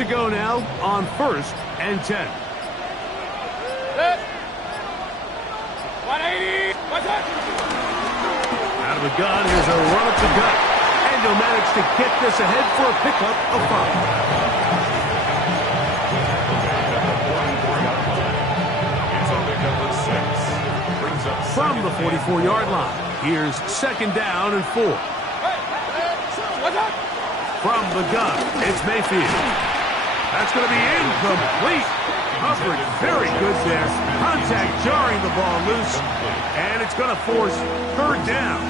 to go now on 1st and 10. 180. Out of the gun, here's a run up the gut. And he'll manage to kick this ahead for a pickup of 5. From the 44-yard line, here's 2nd down and 4. From the gun, it's Mayfield. That's going to be incomplete. Coverage very good there. Contact jarring the ball loose. And it's going to force 3rd down.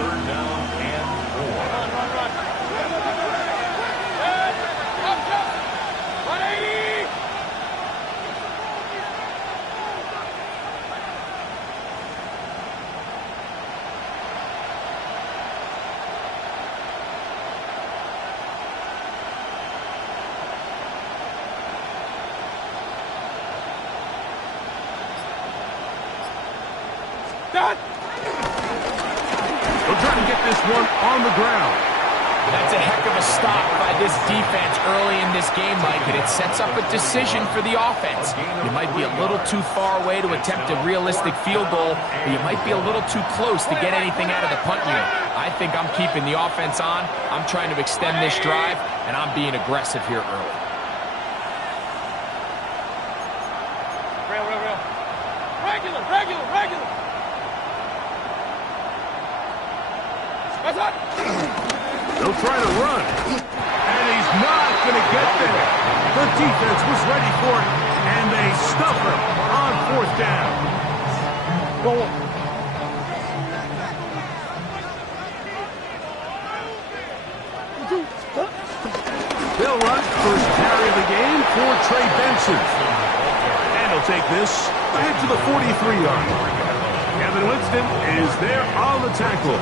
They'll try to get this one on the ground. That's a heck of a stop by this defense early in this game, Mike, and it sets up a decision for the offense. You might be a little too far away to attempt a realistic field goal, but you might be a little too close to get anything out of the punt unit. I think I'm keeping the offense on. I'm trying to extend this drive, and I'm being aggressive here early. Regular. They'll try to run. And he's not going to get there. The defense was ready for it, and they stuff it on 4th down. They'll run first carry of the game for Trey Benson. And he'll take this ahead to the 43-yard line. Kevin Winston is there on the tackle.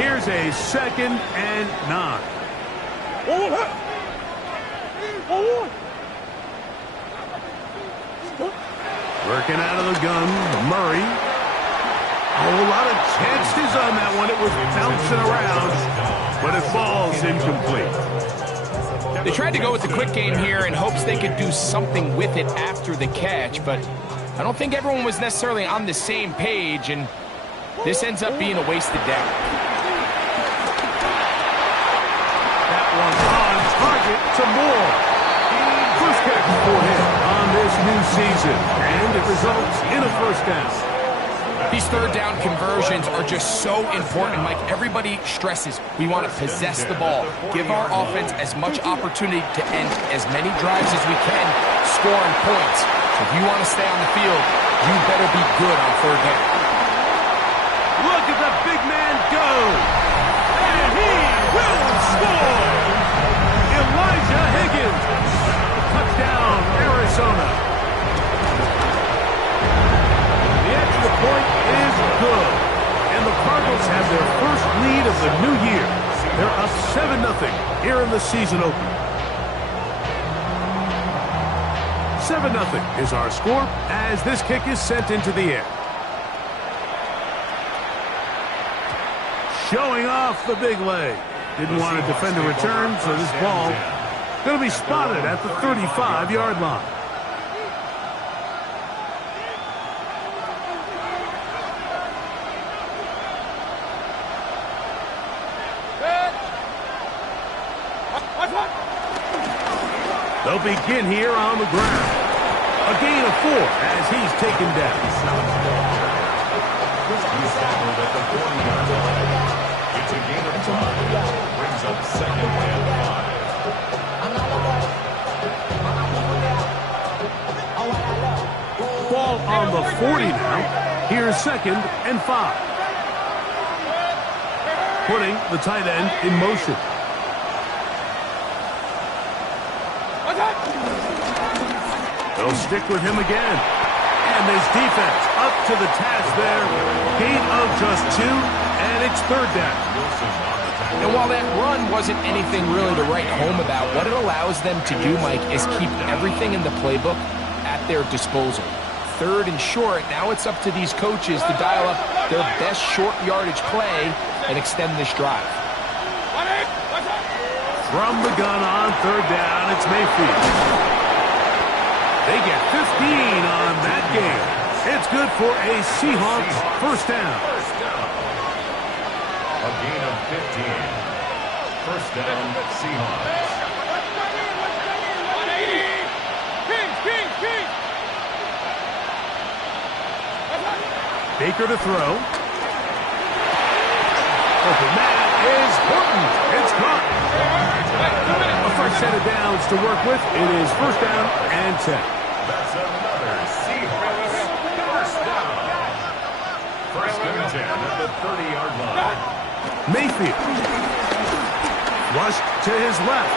Here's a 2nd and 9. Working out of the gun, Murray. A lot of chances on that one. It was bouncing around, but it falls incomplete. They tried to go with the quick game here in hopes they could do something with it after the catch, but I don't think everyone was necessarily on the same page, and this ends up being a wasted down. That one on target to Moore. First catch for him on this new season, and it results in a 1st down. These 3rd down conversions are just so important, Mike. Everybody stresses we want to possess the ball, give our offense as much opportunity to end as many drives as we can, scoring points. So if you want to stay on the field, you better be good on 3rd down. Look at the big man go. And he will score. Elijah Higgins. Touchdown, Arizona. The extra point is good. And the Cardinals have their first lead of the new year. They're up 7-0 here in the season opener. 7-0 is our score as this kick is sent into the air. Showing off the big leg. Didn't want to defend a return, so this ball going to be spotted at the 35-yard line. They'll begin here on the ground. A gain of 4 as he's taken down. He's tackled at the 40-yard line. It's a gain of 5. Brings up 2nd and 5. Ball on the 40 now. Here's 2nd and 5. Putting the tight end in motion. They'll stick with him again. And this defense up to the task there. Gain of just 2, and it's 3rd down. And while that run wasn't anything really to write home about, what it allows them to do, Mike, is keep everything in the playbook at their disposal. 3rd and short, now it's up to these coaches to dial up their best short yardage play and extend this drive. From the gun on third down, it's Mayfield. They get 15 on that game. It's good for a Seahawks first down. A gain of 15. First down, Seahawks. Baker to throw. Open man is Horton. It's caught. A fresh set of downs to work with. It is first down and 10. That's another Seahawks first down. First and 10 at the 30-yard line. Mayfield. Rushed to his left.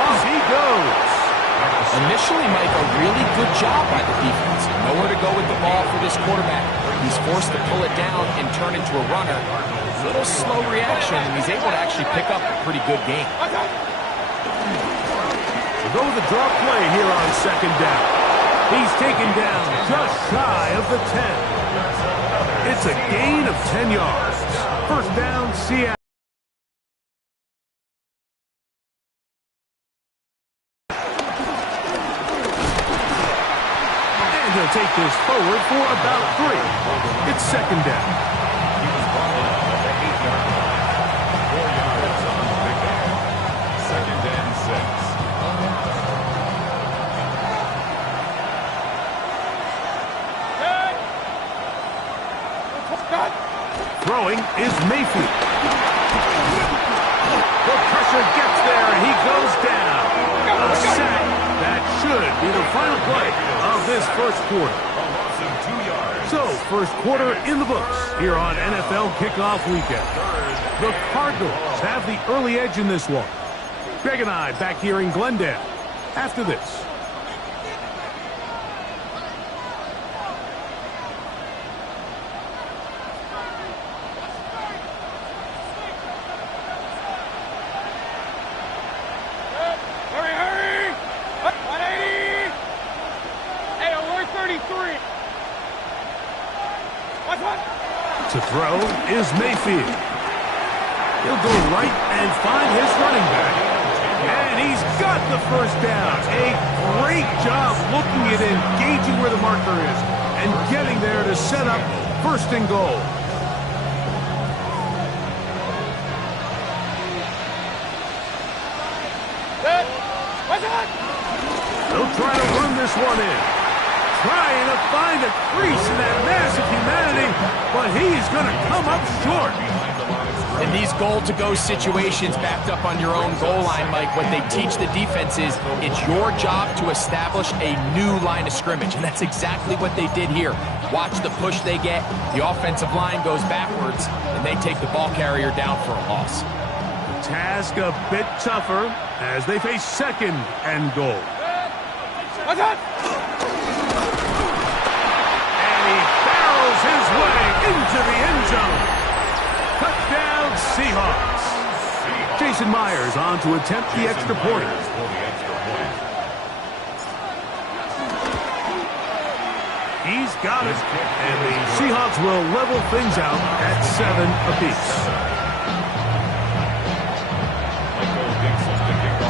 Off he goes. Initially, Mike, a really good job by the defense. Nowhere to go with the ball for this quarterback. He's forced to pull it down and turn into a runner. A little slow reaction, and he's able to actually pick up a pretty good game. We'll go with the draw play here on second down. He's taken down just shy of the 10. It's a gain of 10 yards. First down, Seattle. He'll take this forward for about 3. It's second down. He was brought in at the 8-yard line. 4 yards on the pickup. Second and 6. Throwing is Mayfield. The pressure gets there, and he goes down. A sack. That should be the final play of this first quarter. A loss of 2 yards. So, first quarter in the books here on NFL Kickoff Weekend. The Cardinals have the early edge in this one. Greg and I back here in Glendale after this. To throw is Mayfield. He'll go right and find his running back. And he's got the first down. A great job looking at engaging where the marker is and getting there to set up first and goal. They'll try to run this one in. Trying to find a crease in that mass of humanity, but he's going to come up short. In these goal-to-go situations backed up on your own goal line, Mike, what they teach the defense is it's your job to establish a new line of scrimmage, and that's exactly what they did here. Watch the push they get. The offensive line goes backwards, and they take the ball carrier down for a loss. The task a bit tougher as they face second and goal. His way into the end zone. Touchdown, Seahawks. Jason Myers on to attempt the extra point. He's got it. And the Seahawks will level things out at 7 apiece.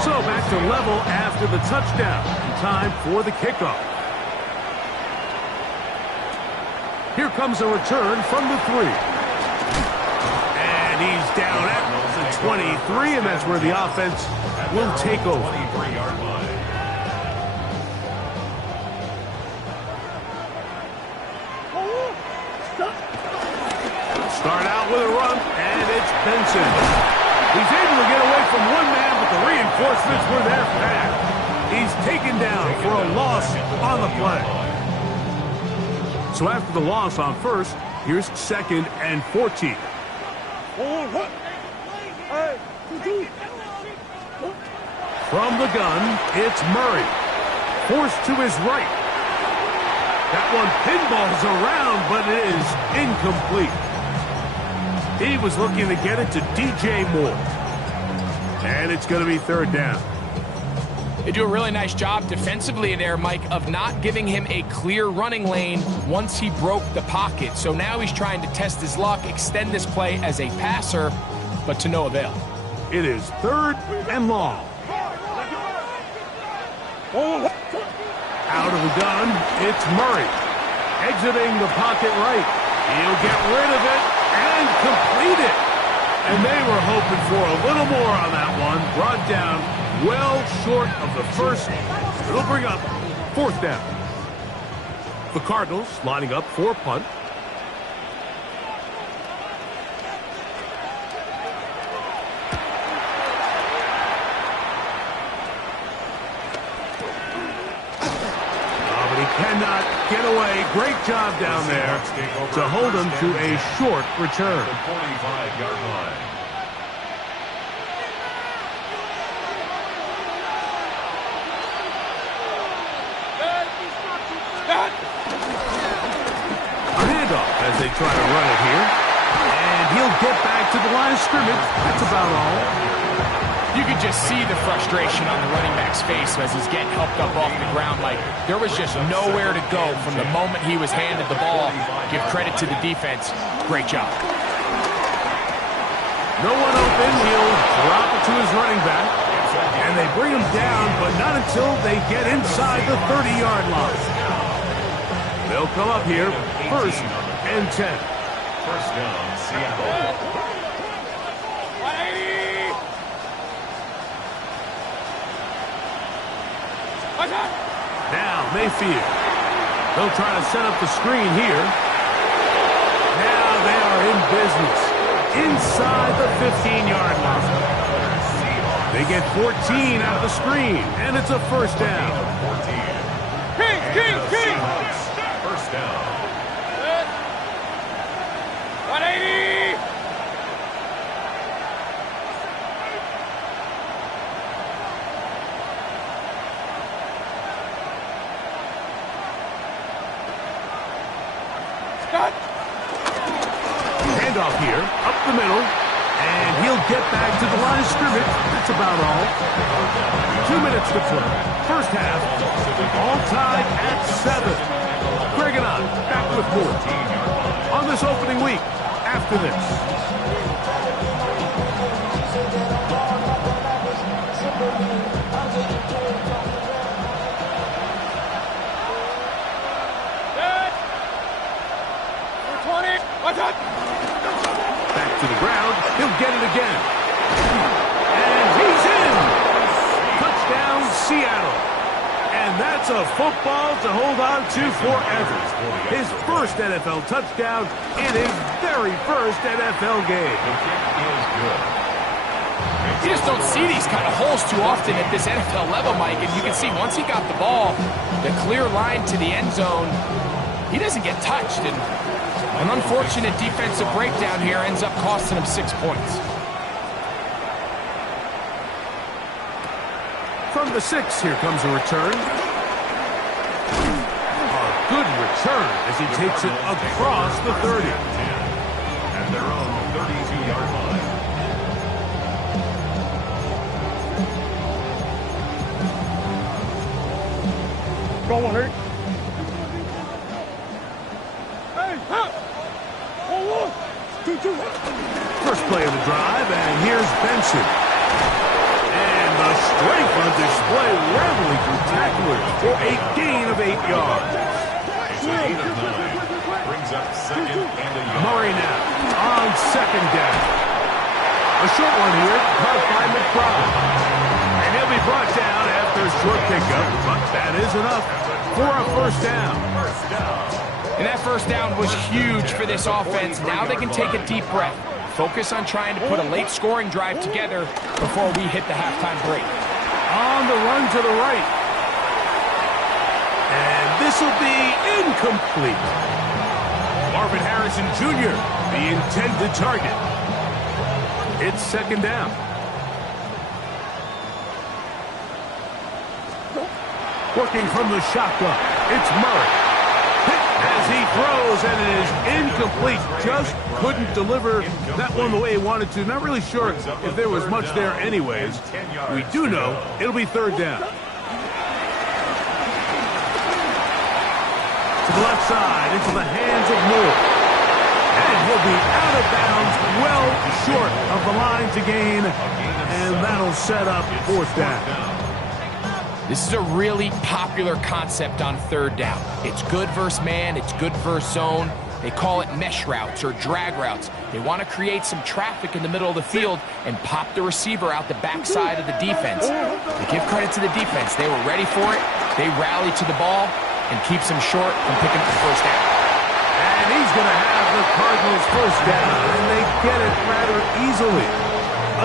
So back to level after the touchdown. Time for the kickoff. Here comes a return from the 3. And he's down at the 23, and that's where the offense will take over. 23-yard line. Start out with a run, and it's Benson. He's able to get away from one man, but the reinforcements were there fast. He's taken down for a loss on the play. So after the loss on first, here's second and 14. From the gun, it's Murray. Forced to his right. That one pinballs around, but it is incomplete. He was looking to get it to DJ Moore. And it's going to be third down. They do a really nice job defensively there, Mike, of not giving him a clear running lane once he broke the pocket. So now he's trying to test his luck, extend this play as a passer, but to no avail. It is 3rd and long. Out of the gun, it's Murray. Exiting the pocket right. He'll get rid of it and complete it. And they were hoping for a little more on that one. Brought down well short of the first. It'll bring up 4th down. The Cardinals lining up for a punt. Cannot get away. Great job down there to hold him to a short return. 45-yard line. A handoff as they try to run it here. And he'll get back to the line of scrimmage. That's about all. You could just see the frustration on the running back's face as he's getting helped up off the ground. Like, there was just nowhere to go from the moment he was handed the ball. Give credit to the defense. Great job. No one open. He'll drop it to his running back. And they bring him down, but not until they get inside the 30-yard line. They'll come up here, 1st and 10. 1st down, Seattle. Now Mayfield. They'll try to set up the screen here. Now they are in business. Inside the 15-yard line. They get 14 out of the screen, and it's a 1st down. King! 1st down. 180! Handoff here, up the middle, and he'll get back to the line of scrimmage. That's about all. 2 minutes to play. 1st half, all tied at 7. Greg and I back with more on this opening week after this. Back to the ground. He'll get it again. And he's in. Touchdown, Seattle. And that's a football to hold on to forever. His 1st NFL touchdown in his very 1st NFL game. You just don't see these kind of holes too often at this NFL level, Mike. And you can see once he got the ball, the clear line to the end zone, he doesn't get touched. And an unfortunate defensive breakdown here ends up costing him 6 points. From the 6, here comes a return. A good return as he takes it across the 30. And their own 32-yard line. Go on, Hurt. First play of the drive, and here's Benson. And the strength on display, rambling through tacklers for a gain of 8 yards. It's a gain of 9. Brings up 2nd and a yard. Murray now on 2nd down. A short one here, caught by McBride. And he'll be brought down after a short pickup, but that is enough for a 1st down. And that 1st down was huge for this offense. Now they can take a deep breath. Focus on trying to put a late scoring drive together before we hit the halftime break. On the run to the right. And this will be incomplete. Marvin Harrison Jr., the intended target. It's 2nd down. Working from the shotgun, it's Murray. As he throws, and it is incomplete. Just couldn't deliver that one the way he wanted to. Not really sure if there was much there anyways. We do know it'll be 3rd down. To the left side, into the hands of Moore. And he'll be out of bounds, well short of the line to gain. And that'll set up fourth down. This is a really popular concept on third down. It's good versus man, it's good versus zone. They call it mesh routes or drag routes. They want to create some traffic in the middle of the field and pop the receiver out the backside of the defense. To give credit to the defense, they were ready for it. They rallied to the ball and keeps them short from picking up the first down. And he's going to have the Cardinals first down, and they get it rather easily.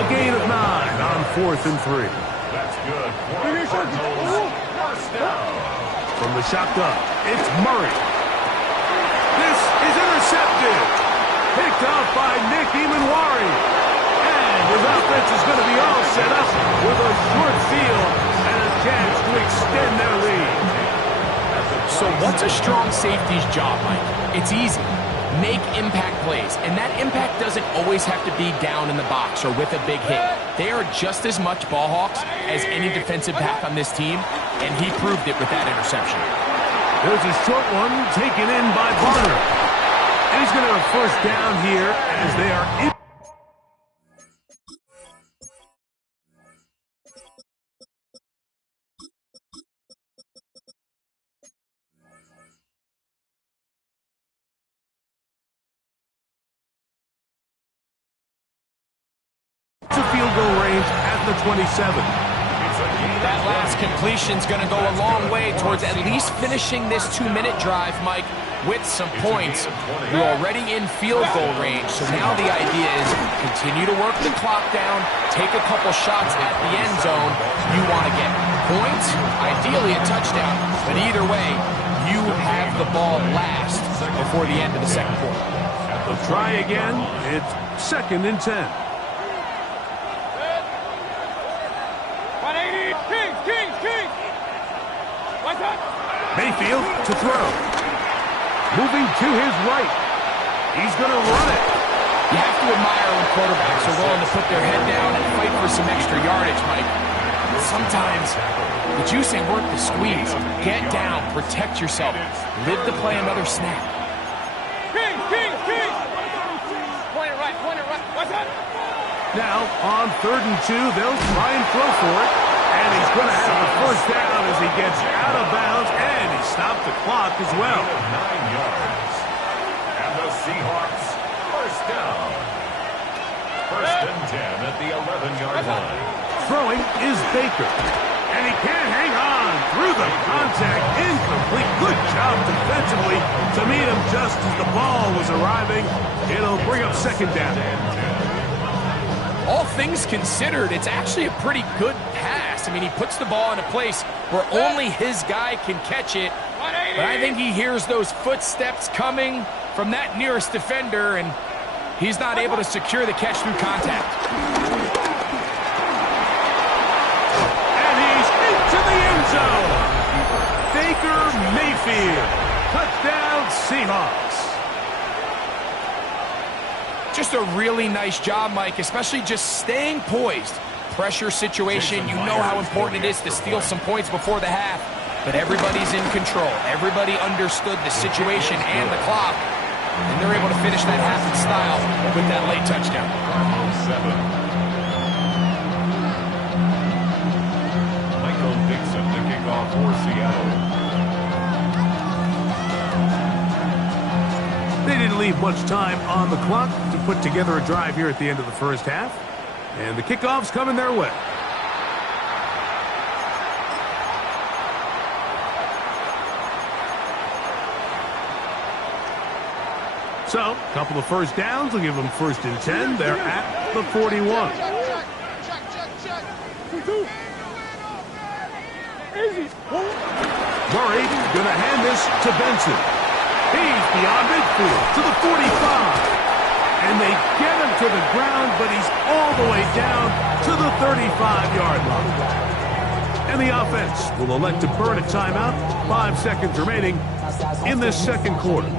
A gain of 9 on 4th and 3. That's good. Cardinals, first down. From the shotgun, it's Murray. This is intercepted. Picked off by Nick Emanwari. And his offense is going to be all set up with a short field and a chance to extend their lead. So what's a strong safety's job, Mike? It's easy. Make impact plays, and that impact doesn't always have to be down in the box or with a big hit. They are just as much ball hawks as any defensive back on this team, and he proved it with that interception. There's a short one taken in by Barner. And he's going to have first down here as they are in. To field goal range at the 27. That last completion's going to go a long way towards at least finishing this 2-minute drive, Mike, with some points. You're already in field goal range, so now the idea is continue to work the clock down, take a couple shots at the end zone. You want to get points, ideally a touchdown, but either way, you have the ball last before the end of the second quarter. They'll try again. It's 2nd and 10. Mayfield to throw. Moving to his right. He's going to run it. You have to admire when quarterbacks are willing to put their head down and fight for some extra yardage, Mike. Sometimes the juice ain't worth the squeeze. Get down, protect yourself, live to play another snap. King! Point it right. What's that? Now, on 3rd and 2, they'll try and throw for it. And he's going to have the first down as he gets out of bounds, and he stopped the clock as well. 9 yards. And the Seahawks, first down. 1st and 10 at the 11-yard line. Throwing is Baker. And he can't hang on through the contact. Incomplete. Good job defensively to meet him just as the ball was arriving. It'll bring up 2nd down. All things considered, it's actually a pretty good pass. I mean, he puts the ball in a place where only his guy can catch it. But I think he hears those footsteps coming from that nearest defender, and he's not able to secure the catch through contact. And he's into the end zone. Baker Mayfield. Touchdown, Seahawks. Just a really nice job, Mike, especially just staying poised. Pressure situation, you know how important it is to steal some points before the half, but everybody's in control. Everybody understood the situation and the clock, and they're able to finish that half in style with that late touchdown. 7. Michael Dixon to kick off for Seattle. They didn't leave much time on the clock to put together a drive here at the end of the first half. And the kickoff's coming their way. So, a couple of first downs will give them 1st and 10. They're at the 41. Murray going to hand this to Benson. He's beyond midfield to the 45. And they get him to the ground, but he's all the way down to the 35-yard line. And the offense will elect to burn a timeout. 5 seconds remaining in this second quarter.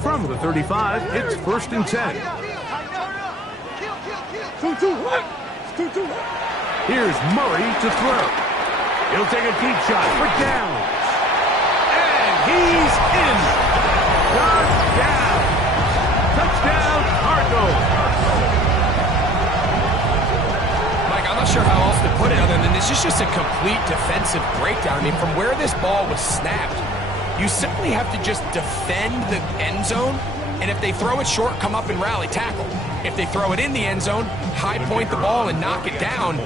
From the 35, it's 1st and 10. Here's Murray to throw. He'll take a deep shot for downs. And he's in. Down. Touchdown, Cardinals. Mike, I'm not sure how else to put it other than this is just a complete defensive breakdown. I mean, from where this ball was snapped, you simply have to just defend the end zone, and if they throw it short, come up and rally tackle. If they throw it in the end zone, high point the ball and knock it down.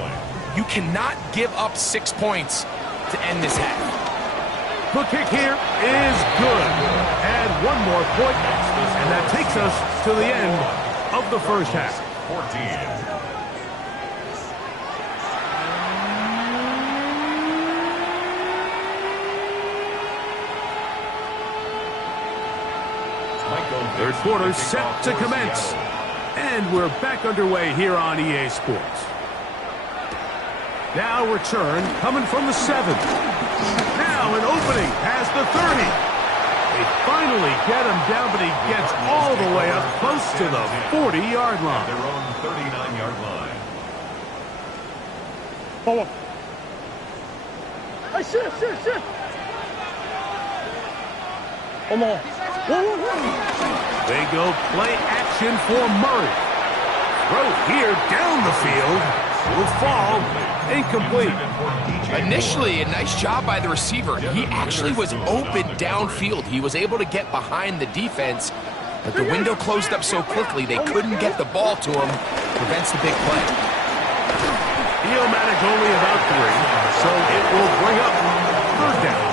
You cannot give up 6 points to end this half. The kick here is good. And one more point, and that takes us to the end of the first half. 14. Third quarter set to commence. And we're back underway here on EA Sports. Now return coming from the 7. Now an opening past the 30. They finally get him down, but he gets all the way up close to the 40-yard line. Their own 39-yard line. Forward. Hey, shift. Come on. They go play action for Murray. Throw here down the field. Will fall. Incomplete. Initially, a nice job by the receiver. He actually was open downfield. He was able to get behind the defense, but the window closed up so quickly they couldn't get the ball to him. Prevents the big play. Iomatic only about 3, so it will bring up third down.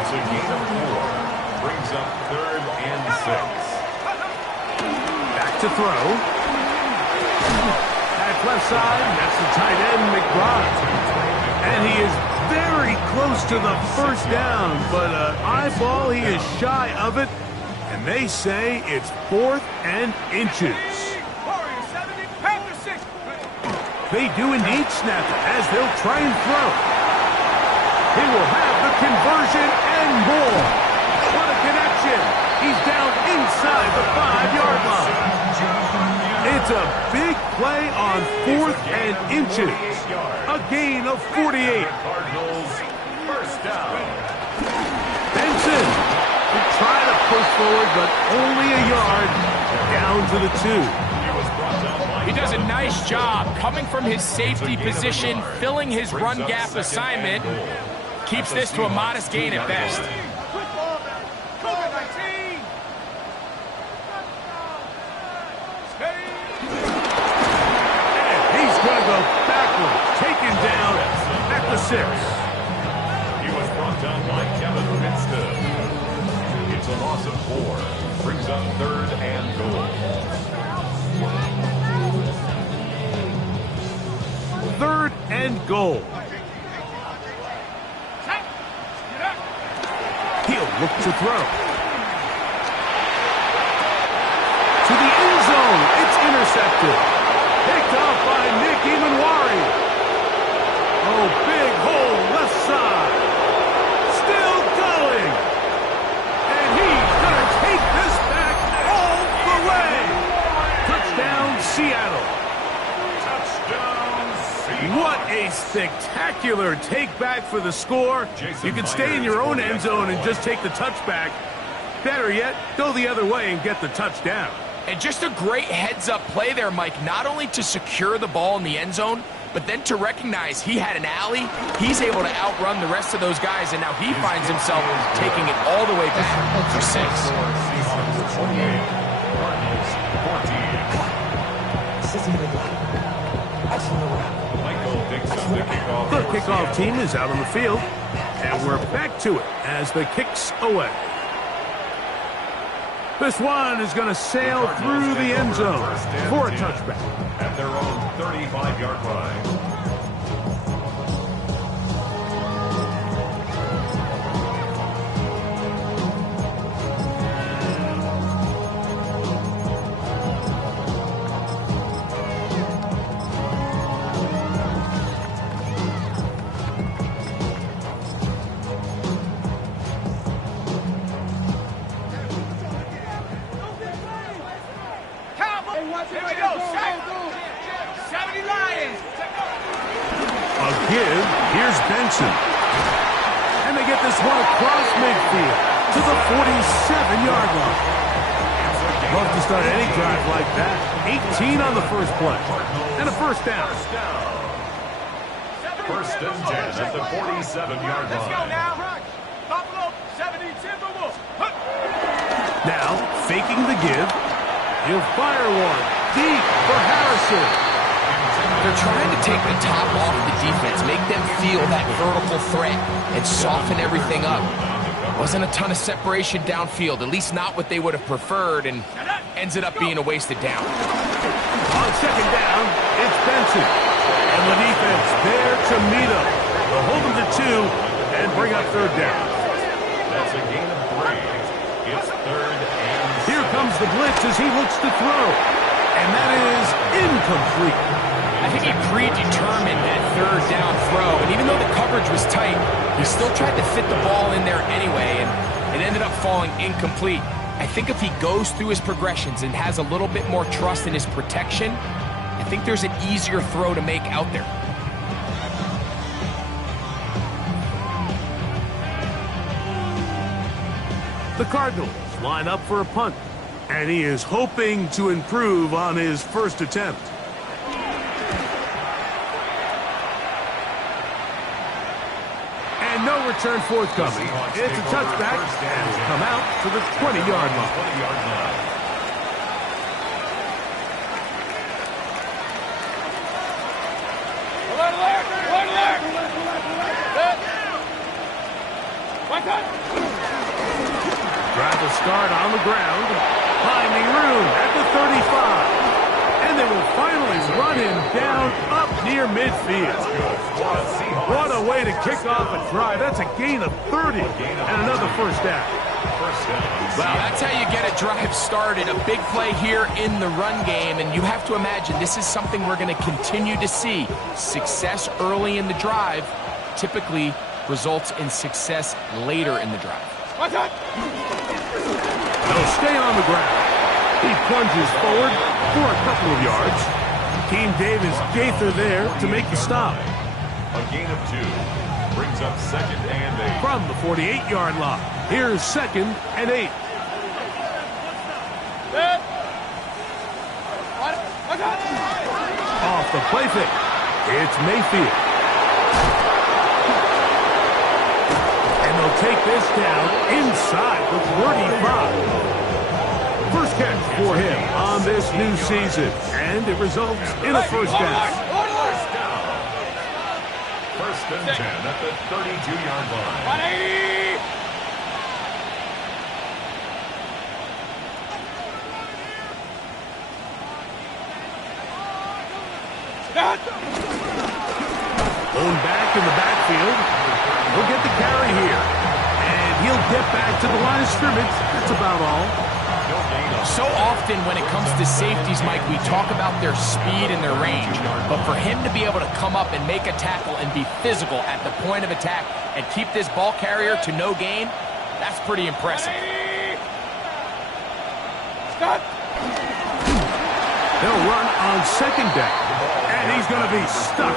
It's a gain of 4. Brings up 3rd and 6. Back to throw. At left side, that's the tight end, McBride. And he is very close to the first down, but eyeball, he is shy of it. And they say it's 4th and inches. They do indeed snap it as they'll try and throw. He will have the conversion and more. What a connection. He's down inside the 5-yard line. It's a big play on 4th and inches. A gain of 48. Cardinals first down. Benson will try to push forward, but only a yard down to the 2. He does a nice job coming from his safety position, filling his run gap assignment. Keeps this to a modest gain at best. Taken down at the 6. He was brought down by Kevin Winston. It's a loss of 4. Brings up 3rd and goal. 3rd and goal. He'll look to throw. To the end zone. It's intercepted. Picked off by Nick Emanwari. Oh, big hole left side. Still going. And he's going to take this back all the way. Touchdown, Seattle. Touchdown, Seahawks. What a spectacular take back for the score. You can stay in your own end zone and just take the touchback. Better yet, go the other way and get the touchdown. And just a great heads-up play there, Mike, not only to secure the ball in the end zone, but then to recognize he had an alley. He's able to outrun the rest of those guys, and now he finds himself taking it all the way back for 6. Seahawks 28. Cardinals 14. Michael picks up the kickoff. The kickoff team is out on the field, and we're back to it as the kick's away. This one is going to sail through the end zone for a touchback. At their own 35-yard line. Here we go. 70 Lions. give. Here's Benson. And they get this one across midfield to the 47-yard line. Love to start any drive like that. 18 on the first play. And a first down. First and 10 at the 47-yard line. Let's go now. Now, faking the give. He'll fire one deep for Harrison. They're trying to take the top off the defense, make them feel that vertical threat, and soften everything up. Wasn't a ton of separation downfield, at least not what they would have preferred, and ends it up being a wasted down. On second down, it's Benson. And the defense there to meet him. They'll hold him to 2 and bring up third down. That's a gain of 3. It's third and 6. Here comes the blitz as he looks to throw. And that is incomplete. I think he predetermined that third down throw, and even though the coverage was tight, he still tried to fit the ball in there anyway, and it ended up falling incomplete. I think if he goes through his progressions and has a little bit more trust in his protection, I think there's an easier throw to make out there. The Cardinals line up for a punt, and he is hoping to improve on his first attempt. And no return forthcoming. It's a touchback, and it's come out to the 20-yard line. Drive will start on the ground, finding room at the 35. And they will finally run him down up near midfield. What a way to kick off a drive. That's a gain of 30 and another first down. Well, that's how you get a drive started. A big play here in the run game, and you have to imagine this is something we're going to continue to see. Success early in the drive typically results in success later in the drive. They'll stay on the ground. He plunges forward for a couple of yards. Team Davis Gaither there to make the stop. A gain of 2 brings up second and 8. From the 48-yard line, here's second and 8. Off the play fake, it's Mayfield. And they'll take this down inside the 35. First catch for him on this new season, and it results in a first down. First and 10 at the 32-yard line. 180. Blown back in the backfield. He'll get the carry here, and he'll get back to the line of scrimmage. That's about all. So often when it comes to safeties, Mike, we talk about their speed and their range. But for him to be able to come up and make a tackle and be physical at the point of attack and keep this ball carrier to no gain, that's pretty impressive. Stop. They'll run on second down, and he's going to be stuck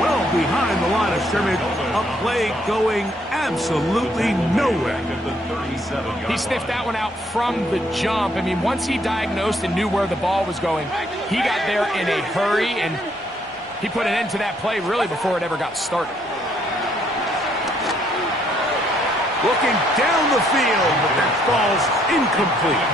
well behind the line of scrimmage. A play going absolutely nowhere. He sniffed that one out from the jump. I mean, once he diagnosed and knew where the ball was going, he got there in a hurry, and he put an end to that play really before it ever got started. Looking down the field, but that falls incomplete.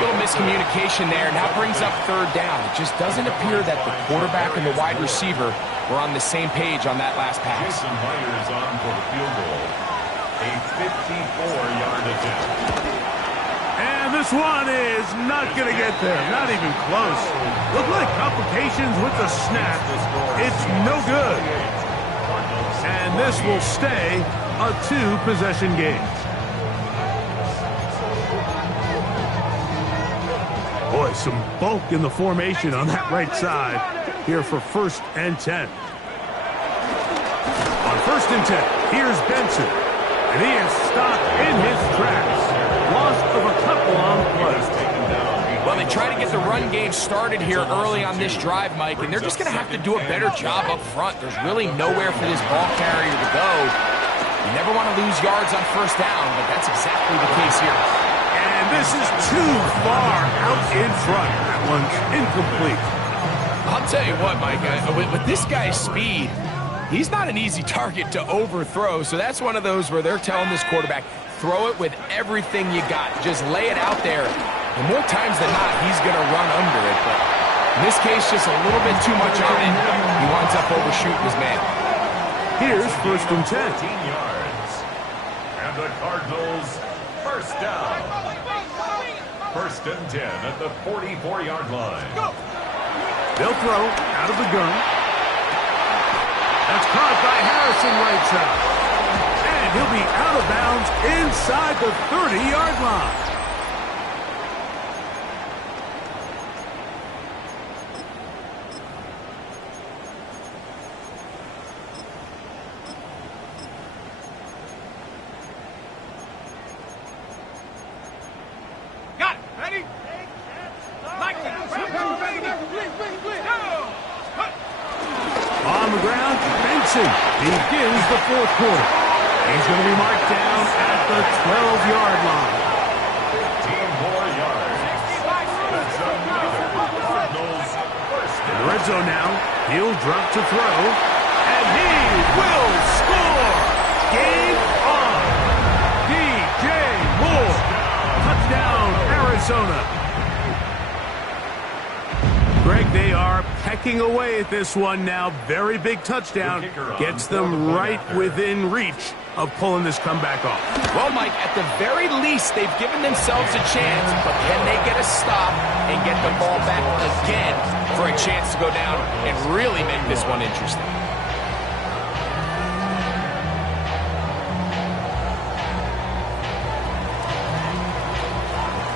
Little miscommunication there. Now brings up third down. It just doesn't appear that the quarterback and the wide receiver were on the same page on that last pass. Jason Myers on for the field goal. A 54-yard attempt. And this one is not going to get there. Not even close. Look like complications with the snap. It's no good. And this will stay a 2-possession game. Boy, some bulk in the formation on that right side here for first and 10. On first and 10, here's Benson. And he is stopped in his tracks. Loss of a couple on play. Taken down Well, they try to get the run game started here early on this drive, Mike, and they're just going to have to do a better job up front. There's really nowhere for this ball carrier to go. You never want to lose yards on first down, but that's exactly the case here. And this is too far out in front. That one's incomplete. I'll tell you what, Mike, with this guy's speed, he's not an easy target to overthrow, so that's one of those where they're telling this quarterback, throw it with everything you got. Just lay it out there. And more times than not, he's going to run under it, but in this case, just a little bit too much on it. He winds up overshooting his man. Here's 1st and 10. 15 yards. And the Cardinals first down. 1st and 10 at the 44-yard line. They'll throw out of the gun. That's caught by Harrison right side. And he'll be out of bounds inside the 30-yard line. On the ground, Benson begins the 4th quarter. He's going to be marked down at the 12-yard line. 15 more yards. That's another Cardinals first In down. the red zone now, he'll drop to throw, and he will score! Game on! DJ Moore! Touchdown, Arizona! Greg, they are pecking away at this one now. Very big touchdown. Gets them right within reach of pulling this comeback off. Well, Mike, at the very least, they've given themselves a chance, but can they get a stop and get the ball back again for a chance to go down and really make this one interesting?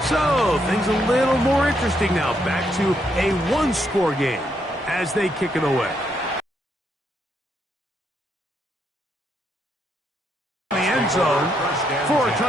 So, things a little more interesting now. Back to a one-score game as they kick it away. The end zone for a touchdown.